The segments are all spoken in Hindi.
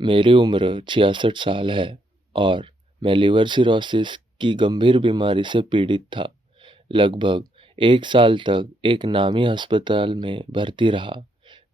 मेरी उम्र 66 साल है और मैं लिवर सिरोसिस की गंभीर बीमारी से पीड़ित था। लगभग 1 साल तक एक नामी अस्पताल में भर्ती रहा,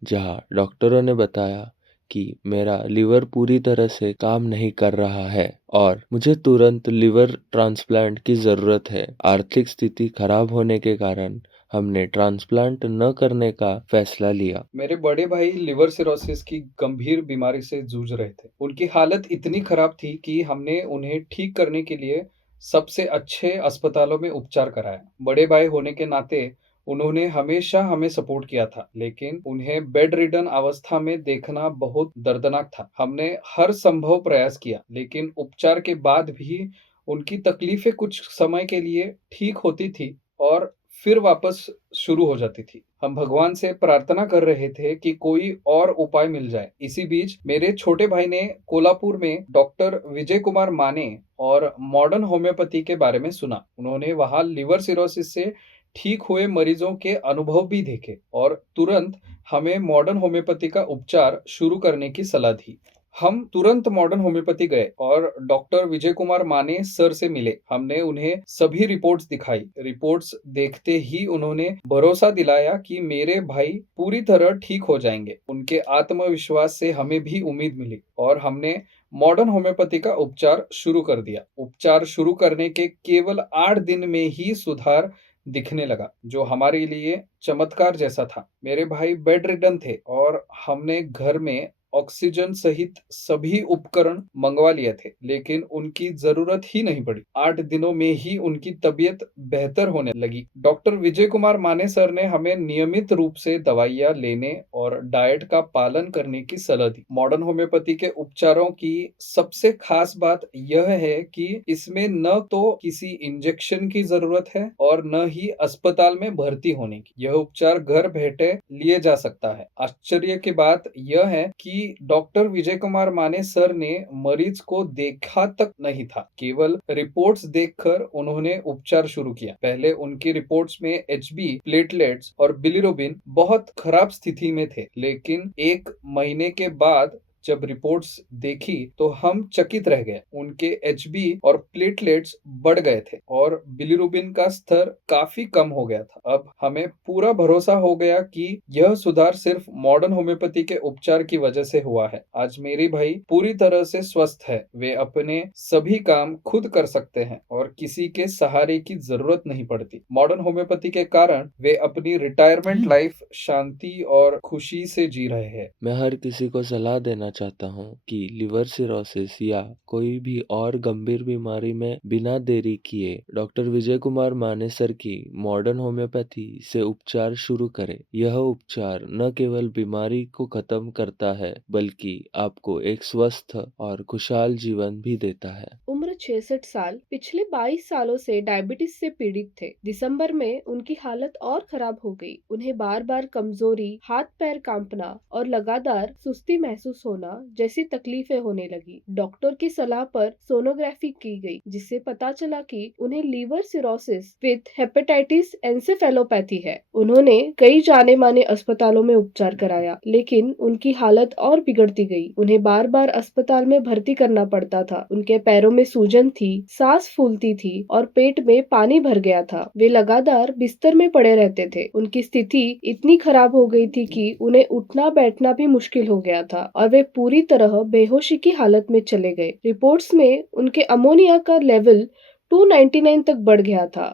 जहां डॉक्टरों ने बताया कि मेरा लिवर पूरी तरह से काम नहीं कर रहा है और मुझे तुरंत लिवर ट्रांसप्लांट की ज़रूरत है। आर्थिक स्थिति खराब होने के कारण हमने ट्रांसप्लांट न करने का फैसला लिया। मेरे बड़े भाई लिवर सिरोसिस की गंभीर बीमारी से जूझ रहे थे। उनकी हालत इतनी खराब थी कि हमने उन्हें ठीक करने के लिए सबसे अच्छे अस्पतालों में उपचार कराया। बड़े भाई होने के नाते उन्होंने हमेशा हमें सपोर्ट किया था, लेकिन उन्हें बेड रिडन अवस्था में देखना बहुत दर्दनाक था। हमने हर संभव प्रयास किया, लेकिन उपचार के बाद भी उनकी तकलीफें कुछ समय के लिए ठीक होती थी और फिर वापस शुरू हो जाती थी। हम भगवान से प्रार्थना कर रहे थे कि कोई और उपाय मिल जाए। इसी बीच मेरे छोटे भाई ने कोल्हापुर में डॉक्टर विजय कुमार माने और मॉडर्न होम्योपैथी के बारे में सुना। उन्होंने वहां लिवर सिरोसिस से ठीक हुए मरीजों के अनुभव भी देखे और तुरंत हमें मॉडर्न होम्योपैथी का उपचार शुरू करने की सलाह दी। हम तुरंत मॉडर्न होम्योपैथी गए और डॉक्टर विजय कुमार माने सर से मिले। हमने उन्हें सभी रिपोर्ट्स दिखाई। रिपोर्ट्स देखते ही उन्होंने भरोसा दिलाया कि मेरे भाई पूरी तरह ठीक हो जाएंगे। उनके आत्मविश्वास से हमें भी उम्मीद मिली और हमने मॉडर्न होम्योपैथी का उपचार शुरू कर दिया। उपचार शुरू करने के केवल 8 दिन में ही सुधार दिखने लगा, जो हमारे लिए चमत्कार जैसा था। मेरे भाई बेड रिडन थे और हमने घर में ऑक्सीजन सहित सभी उपकरण मंगवा लिए थे, लेकिन उनकी जरूरत ही नहीं पड़ी। 8 दिनों में ही उनकी तबीयत बेहतर होने लगी। डॉक्टर विजय कुमार माने सर ने हमें नियमित रूप से दवाइयां लेने और डाइट का पालन करने की सलाह दी। मॉडर्न होम्योपैथी के उपचारों की सबसे खास बात यह है कि इसमें न तो किसी इंजेक्शन की जरूरत है और न ही अस्पताल में भर्ती होने की। यह उपचार घर बैठे लिए जा सकता है। आश्चर्य की बात यह है कि डॉक्टर विजय कुमार माने सर ने मरीज को देखा तक नहीं था, केवल रिपोर्ट्स देखकर उन्होंने उपचार शुरू किया। पहले उनकी रिपोर्ट्स में एचबी, प्लेटलेट्स और बिलिरुबिन बहुत खराब स्थिति में थे, लेकिन 1 महीने के बाद जब रिपोर्ट्स देखी तो हम चकित रह गए। उनके एचबी और प्लेटलेट्स बढ़ गए थे और बिलिरुबिन का स्तर काफी कम हो गया था। अब हमें पूरा भरोसा हो गया कि यह सुधार सिर्फ मॉडर्न होम्योपैथी के उपचार की वजह से हुआ है। आज मेरी भाई पूरी तरह से स्वस्थ है। वे अपने सभी काम खुद कर सकते हैं और किसी के सहारे की जरूरत नहीं पड़ती। मॉडर्न होम्योपैथी के कारण वे अपनी रिटायरमेंट लाइफ शांति और खुशी से जी रहे हैं। मैं हर किसी को सलाह देना चाहता हूँ कि लिवर सिरोसिस या कोई भी और गंभीर बीमारी में बिना देरी किए डॉक्टर विजय कुमार मानेसर की मॉडर्न होम्योपैथी से उपचार शुरू करें। यह उपचार न केवल बीमारी को खत्म करता है, बल्कि आपको एक स्वस्थ और खुशहाल जीवन भी देता है। उम्र 66 साल, पिछले 22 सालों से डायबिटीज से पीड़ित थे। दिसंबर में उनकी हालत और खराब हो गई। उन्हें बार बार कमजोरी, हाथ पैर कांपना और लगातार सुस्ती महसूस होना जैसी तकलीफें होने लगी। डॉक्टर की सलाह पर सोनोग्राफी की गई, जिससे पता चला कि उन्हें liver cirrhosis with hepatitis encephalopathy है। उन्होंने कई जाने माने अस्पतालों में उपचार कराया, लेकिन उनकी हालत और बिगड़ती गई। उन्हें बार बार अस्पताल में भर्ती करना पड़ता था। उनके पैरों में सूजन थी, सांस फूलती थी और पेट में पानी भर गया था। वे लगातार बिस्तर में पड़े रहते थे। उनकी स्थिति इतनी खराब हो गई थी कि उन्हें उठना बैठना भी मुश्किल हो गया था और वे पूरी तरह बेहोशी की हालत में चले गए। रिपोर्ट्स में उनके अमोनिया का लेवल 299 तक बढ़ गया था।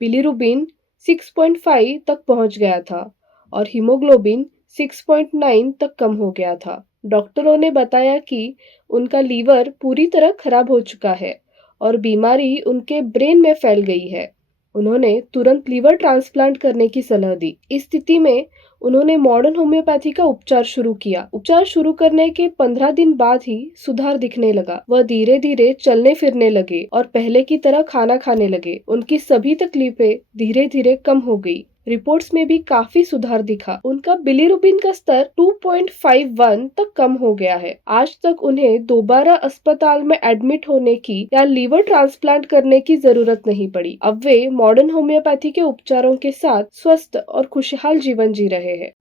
बिलिरुबिन 6.5 तक पहुंच गया था और हीमोग्लोबिन 6.9 तक कम हो गया था। डॉक्टरों ने बताया कि उनका लीवर पूरी तरह खराब हो चुका है और बीमारी उनके ब्रेन में फैल गई है। उन्होंने तुरंत लीवर ट्रांसप्लांट करने की सलाह दी। इस स्थिति में उन्होंने मॉडर्न होम्योपैथी का उपचार शुरू किया। उपचार शुरू करने के 15 दिन बाद ही सुधार दिखने लगा। वह धीरे धीरे चलने फिरने लगे और पहले की तरह खाना खाने लगे। उनकी सभी तकलीफें धीरे धीरे कम हो गई। रिपोर्ट्स में भी काफी सुधार दिखा। उनका बिलिरुबिन का स्तर 2.51 तक कम हो गया है। आज तक उन्हें दोबारा अस्पताल में एडमिट होने की या लीवर ट्रांसप्लांट करने की जरूरत नहीं पड़ी। अब वे मॉडर्न होम्योपैथी के उपचारों के साथ स्वस्थ और खुशहाल जीवन जी रहे हैं।